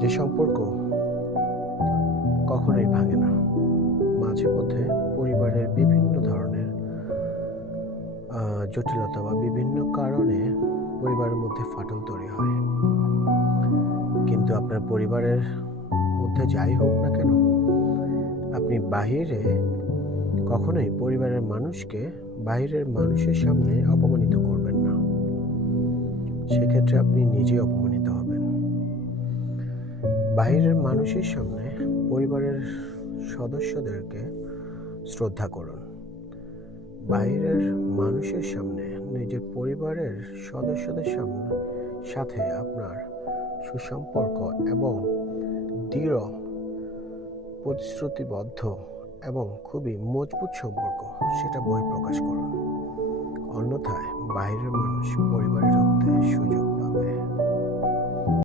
যে সম্পর্ক কখনোই ভাঙে না। মাঝে মধ্যে পরিবারের বিভিন্ন ধরনের জটিলতা বা বিভিন্ন কারণে পরিবারের মধ্যে ফাটল তৈরি হয়। কিন্তু আপনার পরিবারের মধ্যে যাই হোক না কেন, আপনি বাহিরে কখনোই পরিবারের মানুষকে বাইরের মানুষের সামনে অপমানিত করবেন না। সেক্ষেত্রে আপনি নিজে অপমানিত হবেন। বাইরের মানুষের সামনে পরিবারের সদস্যদেরকে শ্রদ্ধা করুন। বাইরের মানুষের সামনে নিজের পরিবারের সদস্যদের সাথে আপনার সুসম্পর্ক এবং দৃঢ়, প্রতিশ্রুতিবদ্ধ এবং খুবই মজবুত সম্পর্ক সেটা বহিঃপ্রকাশ করুন। অন্যথায় বাইরের মানুষ পরিবারে ঢুকতে সুযোগ পাবে।